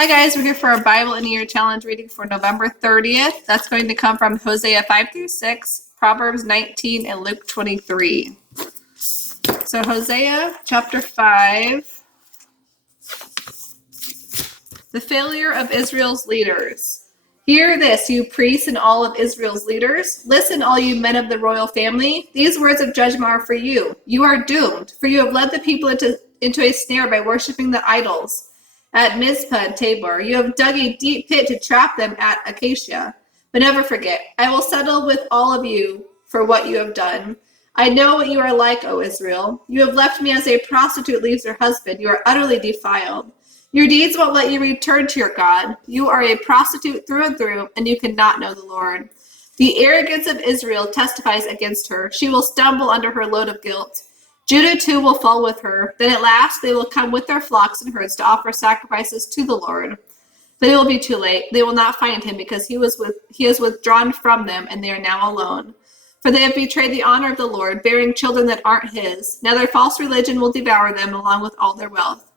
Hi guys, we're here for our Bible in a Year Challenge reading for November 30th. That's going to come from Hosea 5-6, Proverbs 19, and Luke 23. So Hosea chapter 5, the failure of Israel's leaders. Hear this, you priests and all of Israel's leaders. Listen, all you men of the royal family. These words of judgment are for you. You are doomed, for you have led the people into a snare by worshiping the idols. At Mizpah and Tabor, you have dug a deep pit to trap them at Acacia. But never forget, I will settle with all of you for what you have done. I know what you are like, O Israel. You have left me as a prostitute leaves her husband. You are utterly defiled. Your deeds won't let you return to your God. You are a prostitute through and through, and you cannot know the Lord. The arrogance of Israel testifies against her. She will stumble under her load of guilt. Judah too will fall with her. Then at last they will come with their flocks and herds to offer sacrifices to the Lord. But it will be too late. They will not find him because he is withdrawn from them, and they are now alone. For they have betrayed the honor of the Lord, bearing children that aren't his. Now their false religion will devour them along with all their wealth.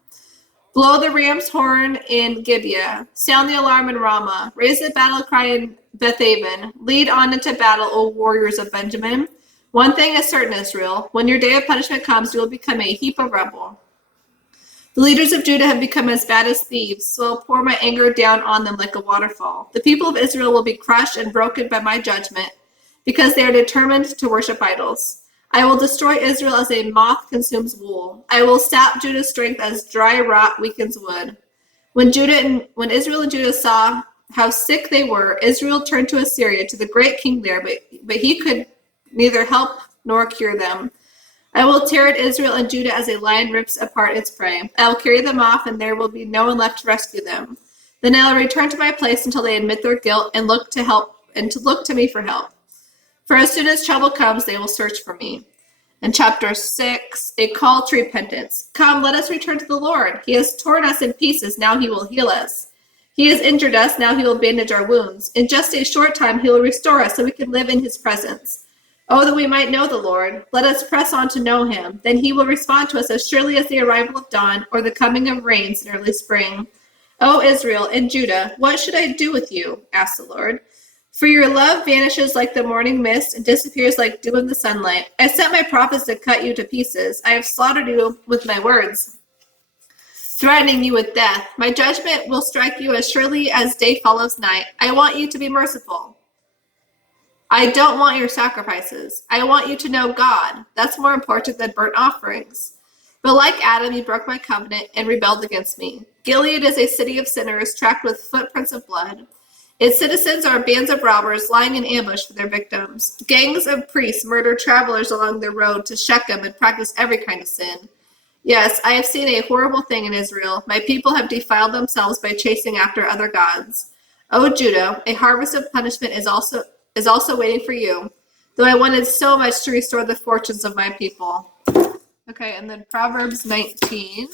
Blow the ram's horn in Gibeah. Sound the alarm in Ramah. Raise the battle cry in Bethaven. Lead on into battle, O warriors of Benjamin. One thing is certain, Israel. When your day of punishment comes, you will become a heap of rubble. The leaders of Judah have become as bad as thieves, so I'll pour my anger down on them like a waterfall. The people of Israel will be crushed and broken by my judgment, because they are determined to worship idols. I will destroy Israel as a moth consumes wool. I will sap Judah's strength as dry rot weakens wood. When Israel and Judah saw how sick they were, Israel turned to Assyria, to the great king there, but he could neither help nor cure them. I will tear at Israel and Judah as a lion rips apart its prey. I will carry them off, and there will be no one left to rescue them. Then I will return to my place until they admit their guilt and look to me for help. For as soon as trouble comes, they will search for me. And chapter 6, a call to repentance. Come, let us return to the Lord. He has torn us in pieces, now he will heal us. He has injured us, now he will bandage our wounds. In just a short time he will restore us so we can live in his presence. Oh, that we might know the Lord. Let us press on to know him. Then he will respond to us as surely as the arrival of dawn or the coming of rains in early spring. O Israel and Judah, what should I do with you? Asked the Lord. For your love vanishes like the morning mist and disappears like dew in the sunlight. I sent my prophets to cut you to pieces. I have slaughtered you with my words, threatening you with death. My judgment will strike you as surely as day follows night. I want you to be merciful. I don't want your sacrifices. I want you to know God. That's more important than burnt offerings. But like Adam, you broke my covenant and rebelled against me. Gilead is a city of sinners tracked with footprints of blood. Its citizens are bands of robbers lying in ambush for their victims. Gangs of priests murder travelers along their road to Shechem and practice every kind of sin. Yes, I have seen a horrible thing in Israel. My people have defiled themselves by chasing after other gods. O Judah, a harvest of punishment is also waiting for you, though I wanted so much to restore the fortunes of my people. Okay, and then Proverbs 19.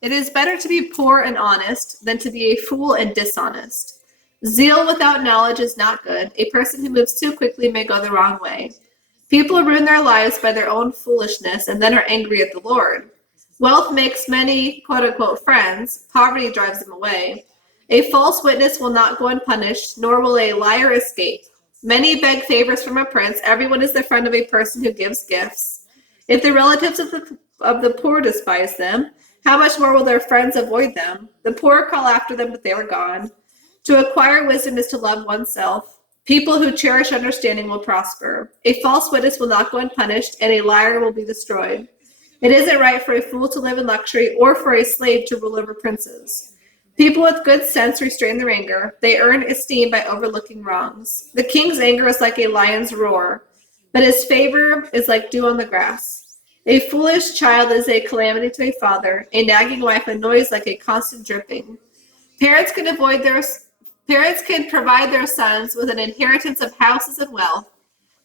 It is better to be poor and honest than to be a fool and dishonest. Zeal without knowledge is not good. A person who moves too quickly may go the wrong way. People ruin their lives by their own foolishness and then are angry at the Lord. Wealth makes many quote-unquote friends. Poverty drives them away. A false witness will not go unpunished, nor will a liar escape. Many beg favors from a prince. Everyone is the friend of a person who gives gifts. If the relatives of the poor despise them, how much more will their friends avoid them? The poor call after them, but they are gone. To acquire wisdom is to love oneself. People who cherish understanding will prosper. A false witness will not go unpunished, and a liar will be destroyed. It isn't right for a fool to live in luxury or for a slave to rule over princes. People with good sense restrain their anger. They earn esteem by overlooking wrongs. The king's anger is like a lion's roar, but his favor is like dew on the grass. A foolish child is a calamity to a father. A nagging wife annoys like a constant dripping. Parents can provide their sons with an inheritance of houses and wealth,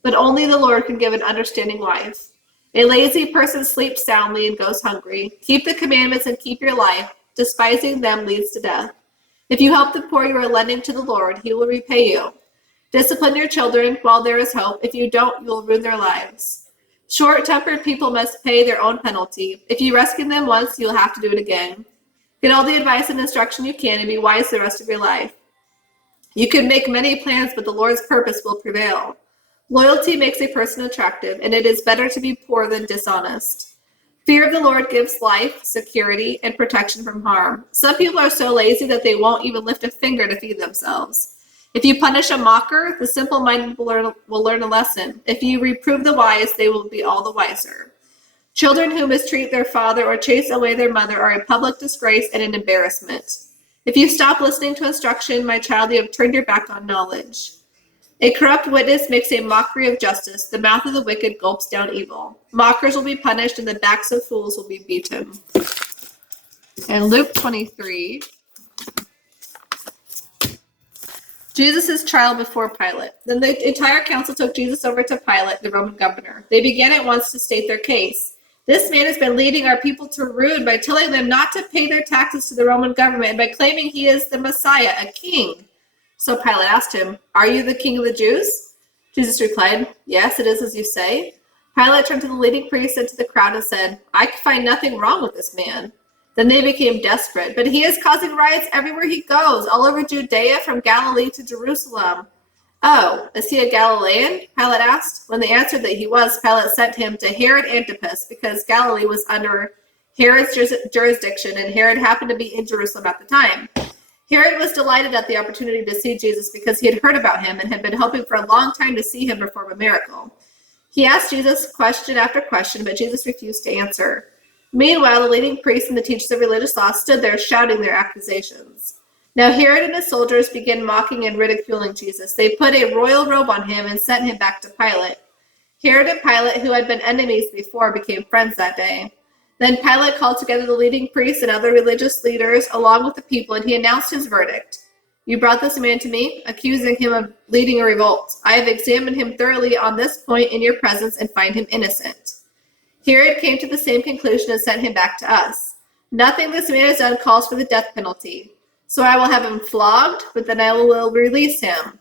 but only the Lord can give an understanding wife. A lazy person sleeps soundly and goes hungry. Keep the commandments and keep your life. Despising them leads to death. If you help the poor, you are lending to the Lord. He will repay you. Discipline your children while there is hope. If you don't, you will ruin their lives. Short-tempered people must pay their own penalty. If you rescue them once, you'll have to do it again. Get all the advice and instruction you can and be wise the rest of your life. You can make many plans, but the Lord's purpose will prevail. Loyalty makes a person attractive, and it is better to be poor than dishonest. Fear of the Lord gives life, security, and protection from harm. Some people are so lazy that they won't even lift a finger to feed themselves. If you punish a mocker, the simple-minded will learn a lesson. If you reprove the wise, they will be all the wiser. Children who mistreat their father or chase away their mother are a public disgrace and an embarrassment. If you stop listening to instruction, my child, you have turned your back on knowledge. A corrupt witness makes a mockery of justice. The mouth of the wicked gulps down evil. Mockers will be punished, and the backs of fools will be beaten. And Luke 23. Jesus' trial before Pilate. Then the entire council took Jesus over to Pilate, the Roman governor. They began at once to state their case. This man has been leading our people to ruin by telling them not to pay their taxes to the Roman government and by claiming he is the Messiah, a king. So Pilate asked him, "Are you the king of the Jews?" Jesus replied, "Yes, it is as you say." Pilate turned to the leading priests and to the crowd and said, "I can find nothing wrong with this man." Then they became desperate. "But he is causing riots everywhere he goes, all over Judea, from Galilee to Jerusalem." "Oh, is he a Galilean?" Pilate asked. When they answered that he was, Pilate sent him to Herod Antipas, because Galilee was under Herod's jurisdiction, and Herod happened to be in Jerusalem at the time. Herod was delighted at the opportunity to see Jesus because he had heard about him and had been hoping for a long time to see him perform a miracle. He asked Jesus question after question, but Jesus refused to answer. Meanwhile, the leading priests and the teachers of religious law stood there shouting their accusations. Now Herod and his soldiers began mocking and ridiculing Jesus. They put a royal robe on him and sent him back to Pilate. Herod and Pilate, who had been enemies before, became friends that day. Then Pilate called together the leading priests and other religious leaders along with the people, and he announced his verdict. "You brought this man to me, accusing him of leading a revolt. I have examined him thoroughly on this point in your presence and find him innocent." Herod came to the same conclusion and sent him back to us. "Nothing this man has done calls for the death penalty. So I will have him flogged, but then I will release him."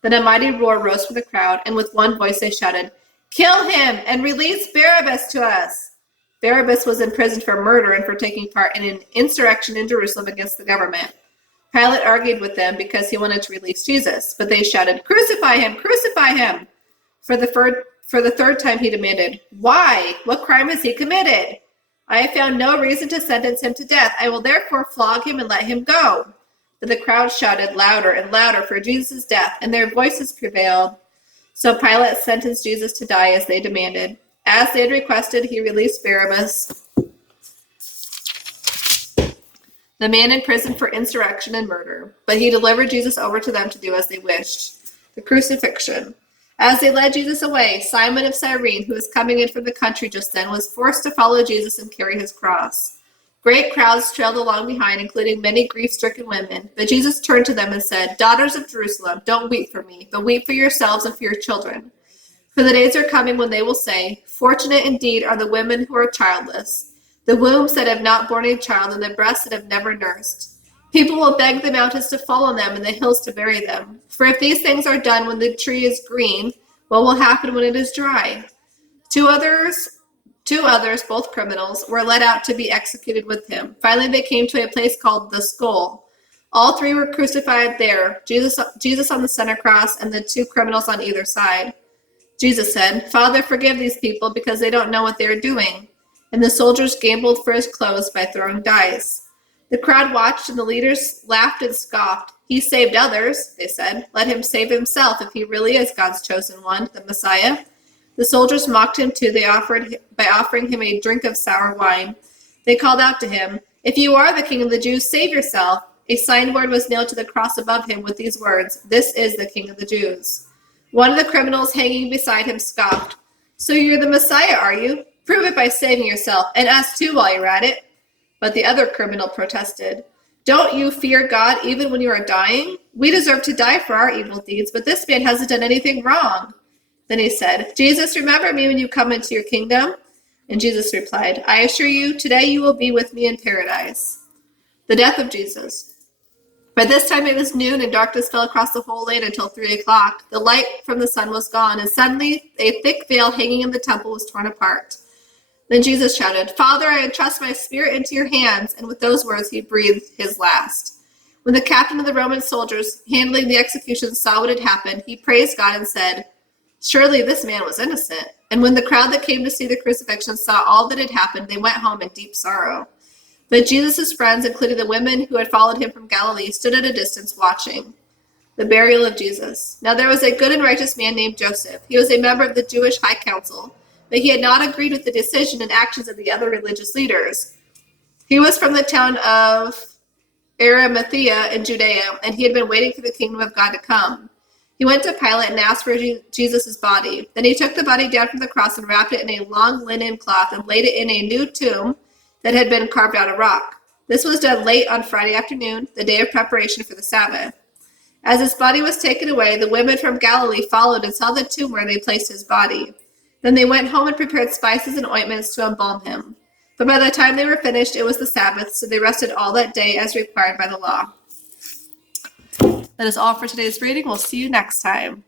Then a mighty roar rose from the crowd, and with one voice they shouted, "Kill him and release Barabbas to us." Barabbas was imprisoned for murder and for taking part in an insurrection in Jerusalem against the government. Pilate argued with them because he wanted to release Jesus, but they shouted, "Crucify him! Crucify him!" For the third time he demanded, "Why? What crime has he committed? I have found no reason to sentence him to death. I will therefore flog him and let him go." But the crowd shouted louder and louder for Jesus' death, and their voices prevailed. So Pilate sentenced Jesus to die as they demanded. As they had requested, he released Barabbas, the man in prison for insurrection and murder. But he delivered Jesus over to them to do as they wished. The crucifixion. As they led Jesus away, Simon of Cyrene, who was coming in from the country just then, was forced to follow Jesus and carry his cross. Great crowds trailed along behind, including many grief-stricken women. But Jesus turned to them and said, "Daughters of Jerusalem, don't weep for me, but weep for yourselves and for your children. For the days are coming when they will say, 'Fortunate indeed are the women who are childless, the wombs that have not borne a child, and the breasts that have never nursed.' People will beg the mountains to fall on them and the hills to bury them. For if these things are done when the tree is green, what will happen when it is dry?" Two others, both criminals, were led out to be executed with him. Finally, they came to a place called the Skull. All three were crucified there, Jesus on the center cross and the two criminals on either side. Jesus said, "Father, forgive these people because they don't know what they are doing." And the soldiers gambled for his clothes by throwing dice. The crowd watched, and the leaders laughed and scoffed. "He saved others," they said. "Let him save himself if he really is God's chosen one, the Messiah." The soldiers mocked him too by offering him a drink of sour wine. They called out to him, "If you are the king of the Jews, save yourself." A signboard was nailed to the cross above him with these words, "This is the King of the Jews." One of the criminals hanging beside him scoffed, "So you're the Messiah, are you? Prove it by saving yourself, and us too while you're at it." But the other criminal protested, "Don't you fear God even when you are dying? We deserve to die for our evil deeds, but this man hasn't done anything wrong." Then he said, "Jesus, remember me when you come into your kingdom." And Jesus replied, "I assure you, today you will be with me in paradise." The death of Jesus. By this time it was noon, and darkness fell across the whole land until 3 o'clock. The light from the sun was gone, and suddenly a thick veil hanging in the temple was torn apart. Then Jesus shouted, "Father, I entrust my spirit into your hands." And with those words he breathed his last. When the captain of the Roman soldiers handling the execution saw what had happened, he praised God and said, "Surely this man was innocent." And when the crowd that came to see the crucifixion saw all that had happened, they went home in deep sorrow. But Jesus' friends, including the women who had followed him from Galilee, stood at a distance watching. The burial of Jesus. Now there was a good and righteous man named Joseph. He was a member of the Jewish High Council, but he had not agreed with the decision and actions of the other religious leaders. He was from the town of Arimathea in Judea, and he had been waiting for the kingdom of God to come. He went to Pilate and asked for Jesus' body. Then he took the body down from the cross and wrapped it in a long linen cloth and laid it in a new tomb that had been carved out of rock. This was done late on Friday afternoon, the day of preparation for the Sabbath. As his body was taken away, the women from Galilee followed and saw the tomb where they placed his body. Then they went home and prepared spices and ointments to embalm him. But by the time they were finished, it was the Sabbath, so they rested all that day as required by the law. That is all for today's reading. We'll see you next time.